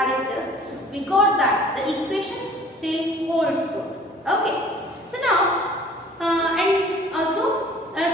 RHS, we got that the equation still holds good. Okay. So now, and also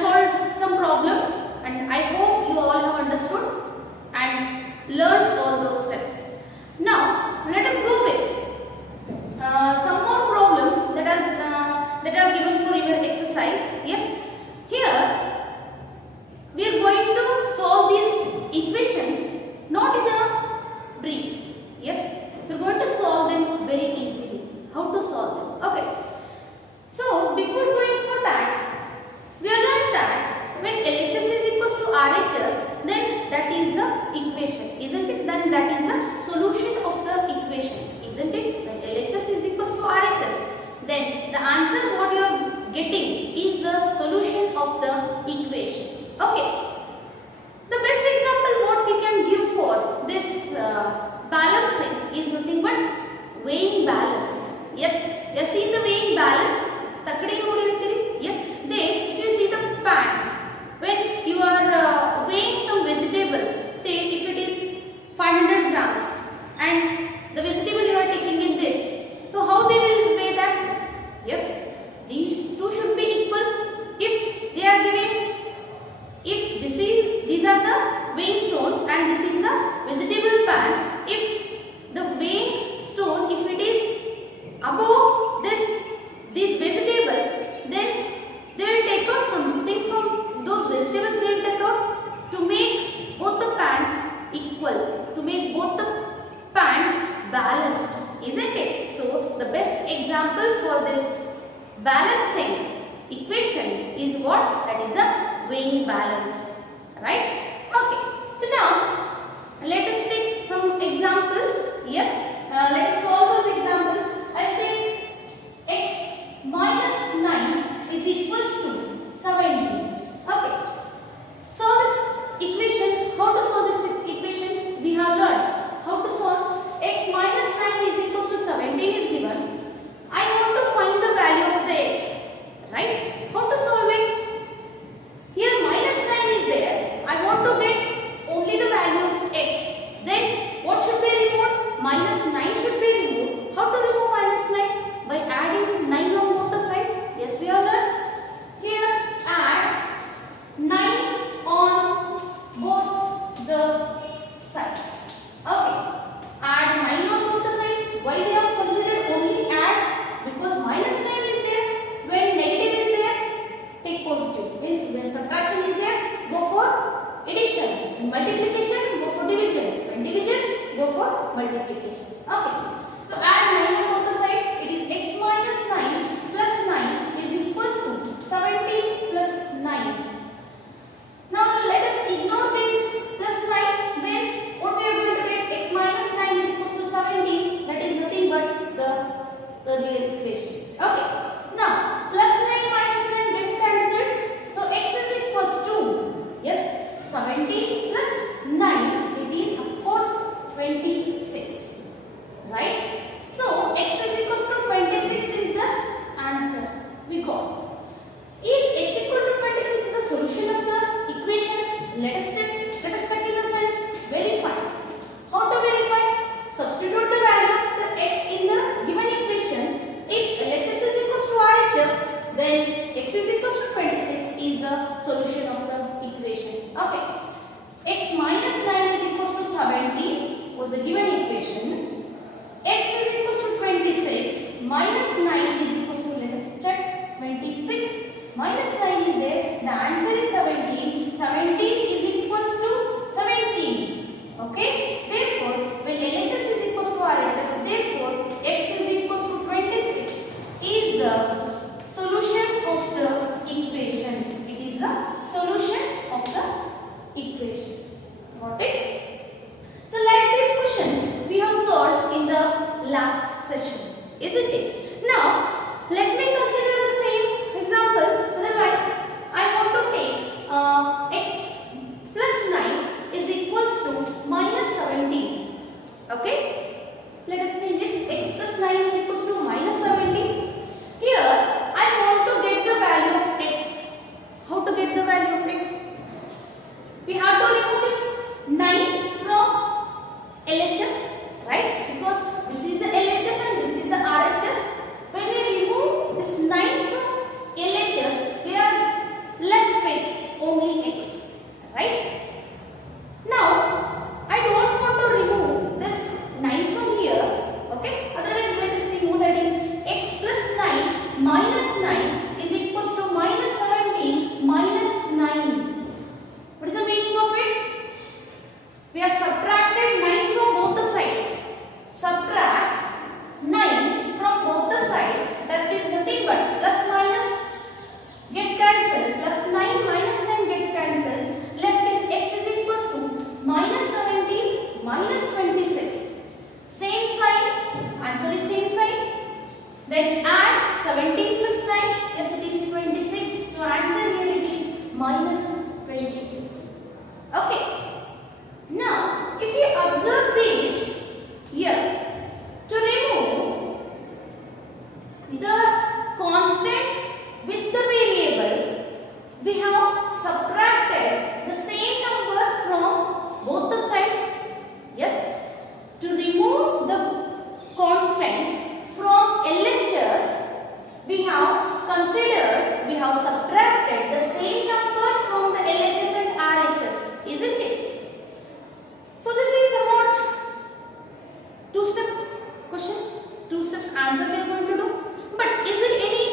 solved some problems, and I hope you all have understood and learned all those steps. Now, let us go with some more problems that are given for your exercise. Yes, here we are going to solve these equations not in a brief. Yes, we are going to solve them very easily. How to solve them? Okay. So before going for that, we have learned that when LHS is equals to RHS, then that is the equation, isn't it? Then that is the solution of the equation, isn't it? When LHS is equals to RHS, then the answer what you are getting is the solution of the equation. Okay. The best example what we can give for this balancing is nothing but weighing balance. Yes, you have seen the weighing balance. Yes, there if you see the pants, when you are weighing some vegetables, say if it is 500 grams and the vegetable you are taking in this, so how they will weigh that? Yes, these two should be equal. If they are given, if these are the weighing stones and this is the vegetable pan, if the weighing stone, if it is above these vegetables, then they will take out something from those vegetables, they will take out to make both the pans equal, to make both the pans balanced, isn't it? So the best example for this balancing equation is what? That is the weighing balance, right? Okay. So now let us take some examples. Yes, let us solve those examples. I will take x minus 9 is equals to 17. Okay. Solve this equation. How to solve this equation? We have learned how to solve. X minus 9 is equals to 17 is given. I want to find the value of the x. Right? How to solve it? Here minus 9 is there. I want to get only the value of x. Then what should be removed? Minus 9 should be removed. How to remove minus 9? By adding 9 on both the sides. Yes, we have learned. Here add 9 on both the sides. Okay. Add 9 on both the sides. Why we have considered only add? Because minus 9 is there. When negative is there, take positive. Means when subtraction is there, go for addition. When multiplication, go for division. When division, go for multiplication. Okay. So add 9 on both the sides. It is x minus 9 plus 9 is equals to 17 plus 9. Now let us ignore this plus 9. Then what we are going to get? X minus 9 is equals to 17. That is nothing but the earlier equation. Okay. Now plus 9 minus 9 gets cancelled. So x is equals to, yes, 17 plus 9. It is of course 26. Right? So x is equals to 26 is the answer we got. Is x equal to 26 the solution of the equation? Let us check in the sense. Verify. How to verify? Substitute the value of the x in the given equation. If LHS is equals to RHS, then x is equals to 26 is the solution of the equation. Okay. X minus 9 is equals to 17 was the given equation. X is equals to 26 minus 9 is equals to, let us check, 26 minus 9 is there. The answer is 17. 17 is equals to 17. Okay. Therefore, when LHS is equals to RHS, therefore x is equals to 26 is the solution of the equation. It is the solution of the equation. Got it? So like these questions we have solved in the last session, isn't it? Now let me consider the same example. Otherwise I want to take x plus 9 is equals to minus 17. Okay. Let us change it. X plus 9 is equals to minus 17. Here I want to get the value of x. How to get the value of x? We have to remove this 9 from LHS, right? the constant from LHS, we have considered, we have subtracted the same number from the LHS and RHS, isn't it? So this is about two steps question, two steps answer we are going to do. But is there any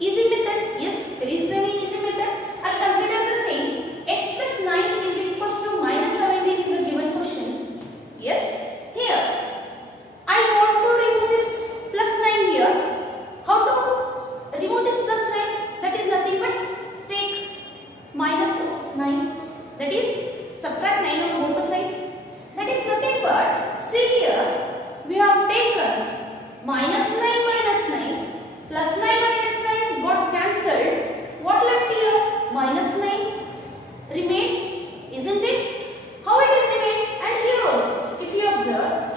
easy method? Yes, there is any easy method. I'll consider the same. X plus 9 is equals to minus 17 is a given question. Yes, here I want to remove this plus 9 here. How to remove this plus 9? That is nothing but take minus of 9. That is subtract 9 on both the sides. That is nothing but, see here, we have taken minus 9 plus 9 got cancelled. What left here? Minus 9 remain, isn't it? How it is remain? And here also, if you observe,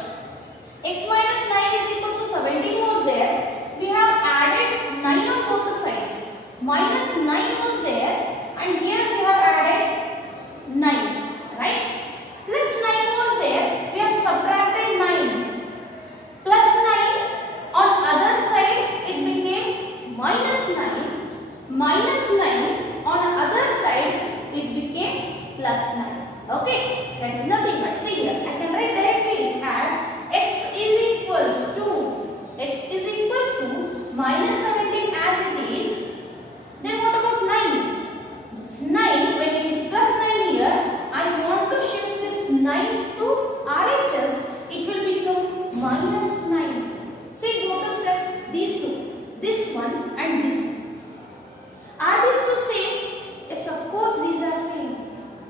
x minus 9 is equals to 17 was there. We have added 9 on both the sides. Minus 9 was there, and here we have added 9, right? Plus 9 was there. We have subtracted 9. Plus 9 on other side it became minus 9. Minus 9 on other side it became plus 9. Okay, that is nothing but, see here, I can write directly as x is equals to minus 17 as it is. Then what about 9? This 9, when it is plus 9 here, I want to shift this 9 to RHS. It will become minus 9. See both the steps, these two, this one and this one. Are these two same? Yes, of course these are same.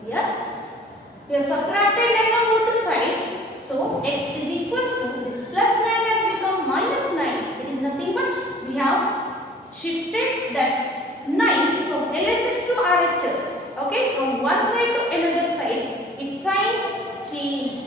Yes. We have subtracted 9 on both the sides. So x is equals to, this plus 9 has become minus 9. It is nothing but we have shifted that 9 from LHS to RHS. Okay, from one side to another side. Its sign changed.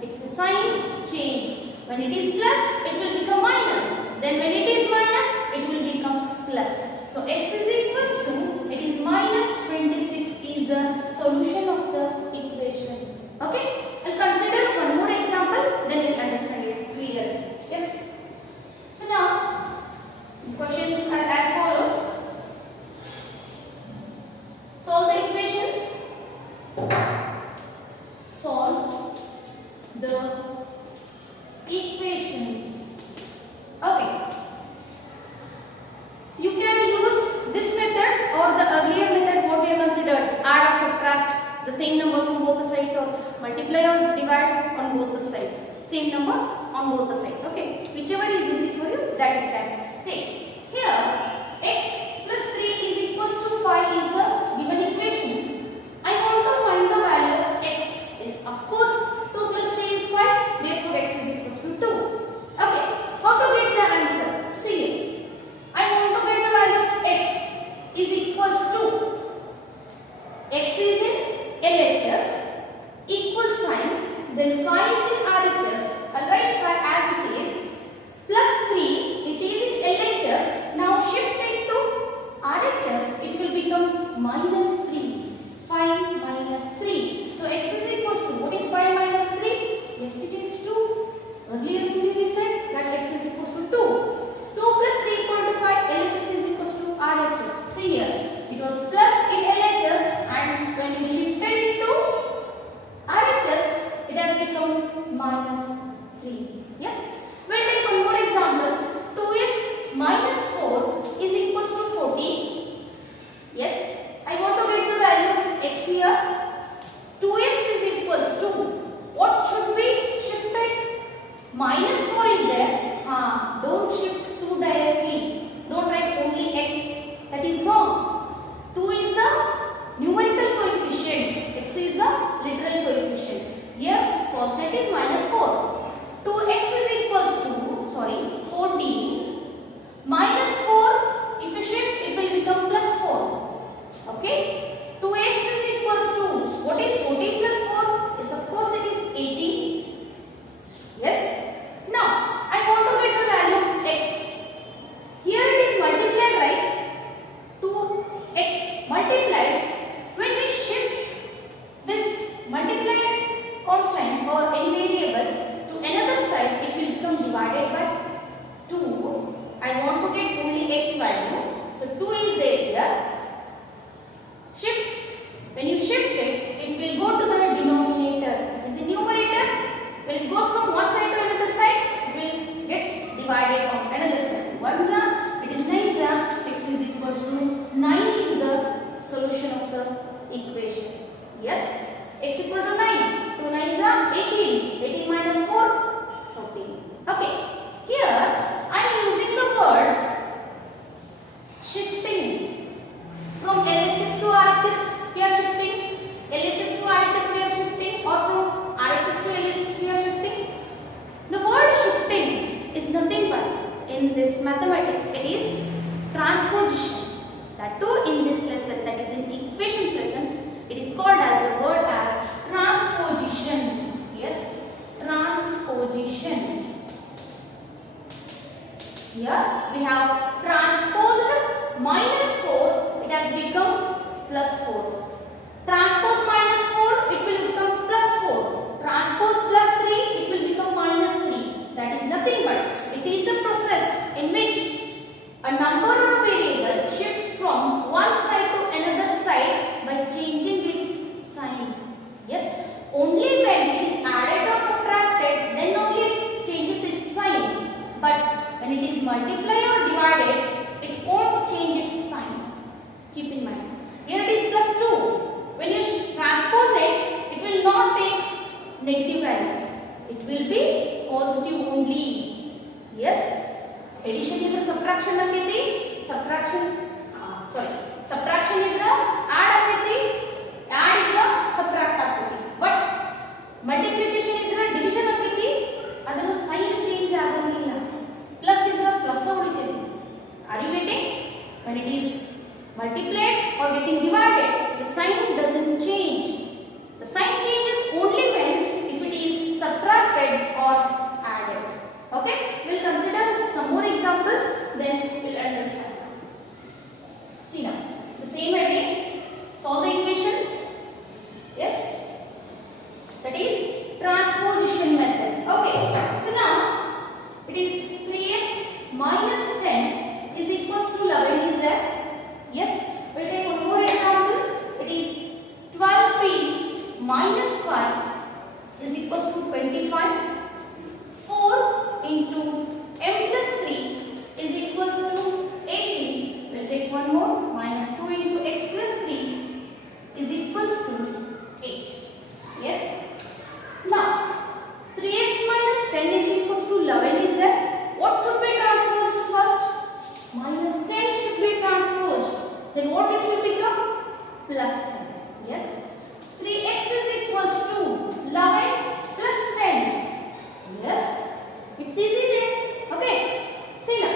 Its sign changed. When it is plus, it will become minus. Then when it is minus, it will become plus. So x is equals to, it is minus 26 is the solution of the equation. Okay, I'll consider one more example, then you'll understand it clearly. Yes. So now, questions are as follows. Solve the equations. Solve the equations. Okay. You can use this method or the earlier method what we have considered. Add or subtract the same numbers from both the sides, or multiply or divide on both the sides. Same number on both the sides. Okay. Whichever is easy for you, that you can take. Here x plus 3 is equals to 5 is the given equation. I want to find the value of x. Yes, of course 2 plus 3 is 5. Therefore x is equals to 2. Okay. How to get the answer? See here. I want to get the value of x is equals to, x is in LHS, equal sign, then 5 is in RHS. I'll write 5 as it is, plus 3, it is in LHS. Now shift it to RHS, it will become minus 3. 5 minus 3. So x is equals to, what is 5 minus 3? Yes, it is 2. Earlier we said that x is equals to 2. 2 plus 3 equal to 5. LHS is equals to RHS. See here, it was plus in LHS, and when you shifted it to RHS, it has become minus 3. Yes. We'll take one more example. 2x minus 4 is equals to 14. Yes. I want to get the value of x here. 2x is equals to, what should be shifted? Minus 4 is there. Don't shift 2 directly. Don't write only x. That is wrong. 2 is the numerical coefficient. X is the literal coefficient. Here constant is minus 4. 2x is equals to, 14. Minus 4, if you shift it will become plus 4. Okay. 2x is equals to, what is 14 plus 4? Yes, of course it is 18. Yes. Now I want to get the value of x. in this mathematics. It is transposition. That too in this lesson, that is in equations lesson, it is called as the word as transposition. Yes, transposition. Here we have transposed minus 4, it has become plus 4. Transpose minus 4, it will become plus 4. Transpose plus 3, it will become minus 3. That is nothing but it is the process in which a number or a variable shifts from one side to another side by changing its sign. Yes, only when it is added or subtracted, then only it changes its sign. But when it is multiplied or divided, it won't change its sign. Keep in mind. Here it is plus 2. When you transpose it, it will not take negative value. It will be positive only. Yes. Addition is the subtraction agati. Subtraction is the add agati. Add is the subtract agati. But multiplication is the division agati. Adar sign change agannilla. Plus is the plus agati. Are you getting? When it is multiplied or getting divided, the sign doesn't change. The sign changes only when if it is subtracted or added. Okay, we'll consider some more examples, then we'll understand. See now, the same idea, solve the equations. Yes, that is transposition method. Okay, so now it is 3x minus 10 is equals to 11 is there. Yes, we'll take one more example. It is 12p minus 5 is equals to 25. 4 into m plus 3 is equals to 18. We'll take one more. Minus 2 into x plus 3 is equals to 8. Yes. Now, 3x minus 10 is equals to 11 is there. What should be transposed first? Minus 10 should be transposed. Then what it will become? Plus 10. Yes. 3x is equals to 11 plus 10. Yes. It's easy there. Okay. See now.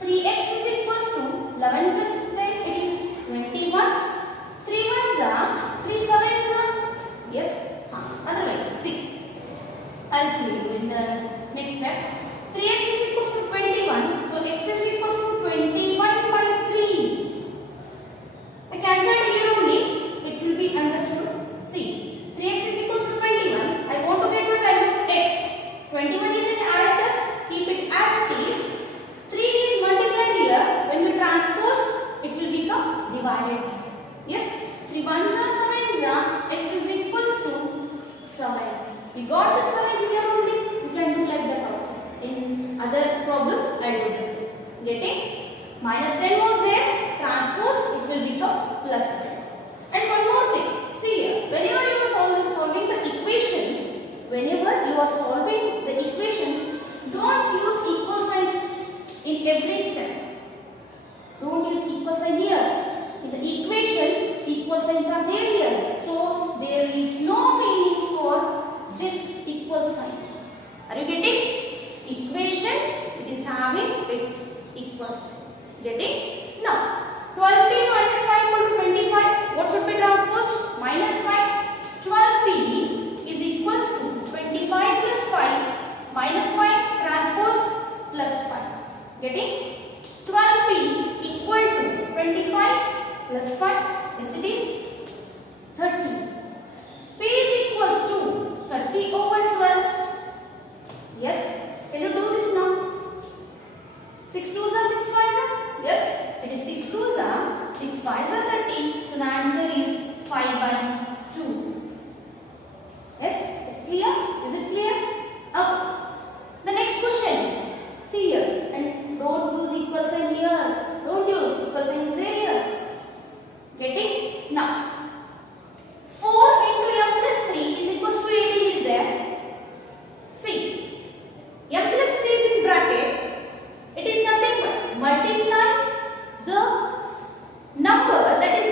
3x is equals to 11 plus 10. It is 21. 3 ones are 3 sevens are. Yes. Otherwise, see. I'll see you in the next step. 3x is equals to 21. So x is equals to 21 by 3. I cancelled here only. It will be understood. See, 3x is equals to 21. I want to get the value of x. 21 is in RHS. Keep it as it is. 3 is multiplied here. When we transpose, it will become divided. Yes. 3 ones are 7s are. X is equals to 7. We got the 7 here only. You can do like that also. In other problems, I will do the same. Getting? Minus 10 was there. Transpose, it will become plus 10. And one more thing. See here. Whenever you are solving the equations, don't use equal signs in every step. Don't use equal sign here. In the equation, equal signs are there here. So, there is no meaning for this equal sign. Are you getting? Equation, it is having its equal sign. Getting? Now, 12p minus 5 equal to 25. What should be transposed? Minus 5. 12p is equals to 25 plus 5 minus 5 transpose plus 5. Getting? 12p equal to 25 plus 5. Yes, it is 30. P is equals to 30 over 12. Yes. Can you do this now? 6 2s are 6 5s are? Yes. It is 6 2s are 6 5s are 30. So the answer is 5 by 2. Yes. It's clear? Is it clear? Okay. The next question. See here. And don't use equal sign here. Don't use equal sign is there here. Getting? Now. 4 into m plus 3 is equals to 18 is there. See. M plus 3 is in bracket. It is nothing but multiply the number that is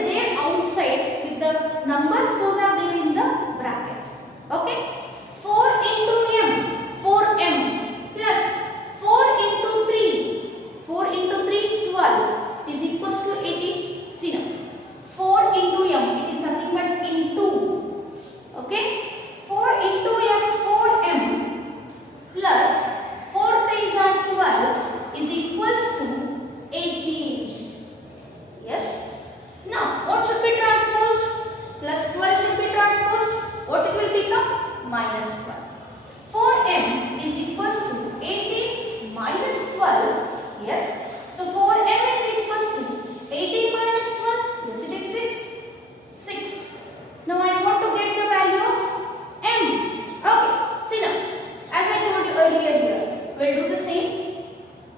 earlier here. We'll do the same.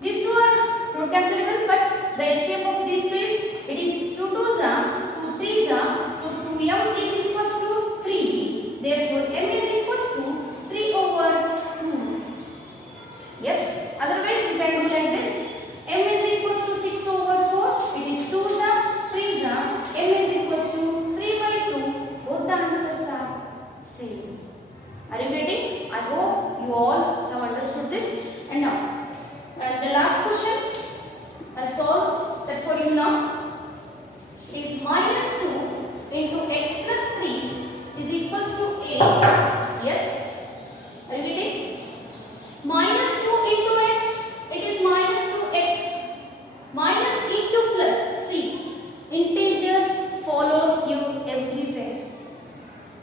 These two are not cancelable, but the LCM of these two is, it is 2 2s are 2 3s are, so 2m is equals to 3. Therefore, m is equals to 3 over 2. Yes, otherwise you can do like this. M is equals to 6 over 4. It is 2s are 3s are. M is equals to 3 by 2. Both the answers are same. Are you getting? I hope you all have understood this. And now, the last question, I'll solve that for you now. Is minus 2 into x plus 3 is equals to 8. Yes? Are you getting? Minus 2 into x, it is minus 2x. Minus into plus. See, integers follows you everywhere.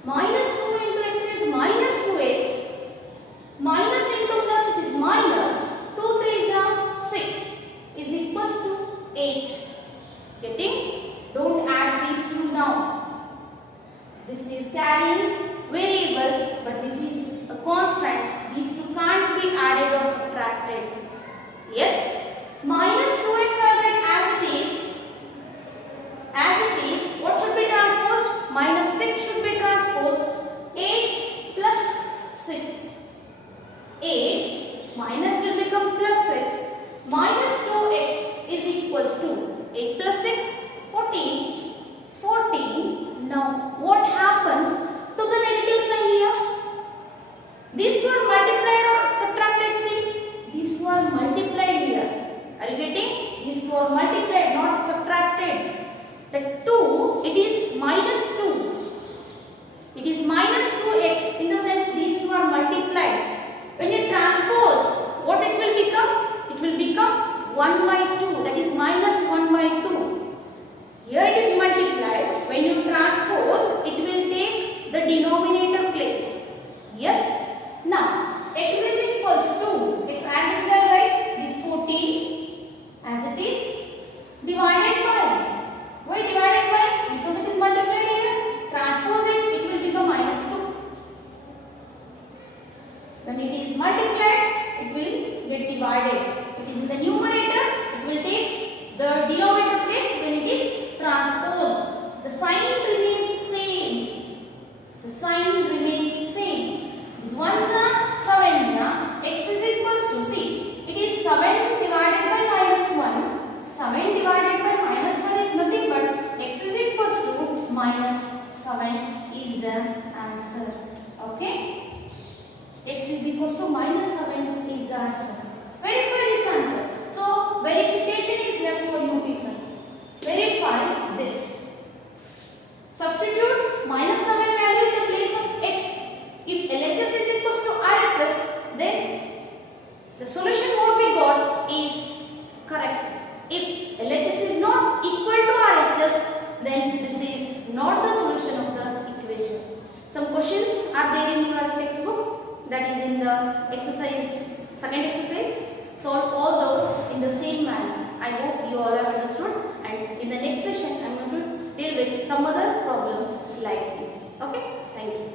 Minus 2 into x is minus 2x. Minus into plus, it is minus 2 3s are 6 is equals to 8. Getting? Don't add these two now. This is carrying variable, but this is a constant. These two can't be added or subtracted. Yes? Minus 2x I read as it is. As it is, what should be transposed? Minus 6 should be transposed. 8 plus 6. 8 minus will become plus 6. Minus 2x is equals to 8 plus 6, 14. 14. Now, what happens to the negative sign here? These two are multiplied or subtracted, see? These two are multiplied here. Are you getting? These two are multiplied, not subtracted. The 2, it is minus 2. It is minus 2x in the sense these two are multiplied. When you transpose, what it will become? It will become 1 by 2. That is minus 1 by 2. Here it is multiplied. When you transpose, it will take the denominator place. Yes? Now, x is equals to, x as it is, right? It is 14 as it is divided by. Why divided by? Because it is multiplied here. Transpose it, it will become minus 2. When it is multiplied, it will get divided. It is in the numerator, it will take the denominator place. When it is transposed, the sign remains same. The sign remains same. This 1s are 7s are. X is equals to, see, it is 7 divided by minus 1. 7 divided by minus 1 is nothing but x is equals to minus 7 is the answer. Okay? X is equals to minus 7 is the answer. Verify this answer. So, verification is left for you people. Verify this. Substitute minus 7 value in the place of x. If LHS is equals to RHS, then the solution what we got is correct. If LHS is not equal to RHS, then this is not the solution of the equation. Some questions are there in your textbook, that is in the exercise, second exercise. Solve all those in the same manner. I hope you all have understood, and in the next session I am going to deal with some other problems like this. Okay? Thank you.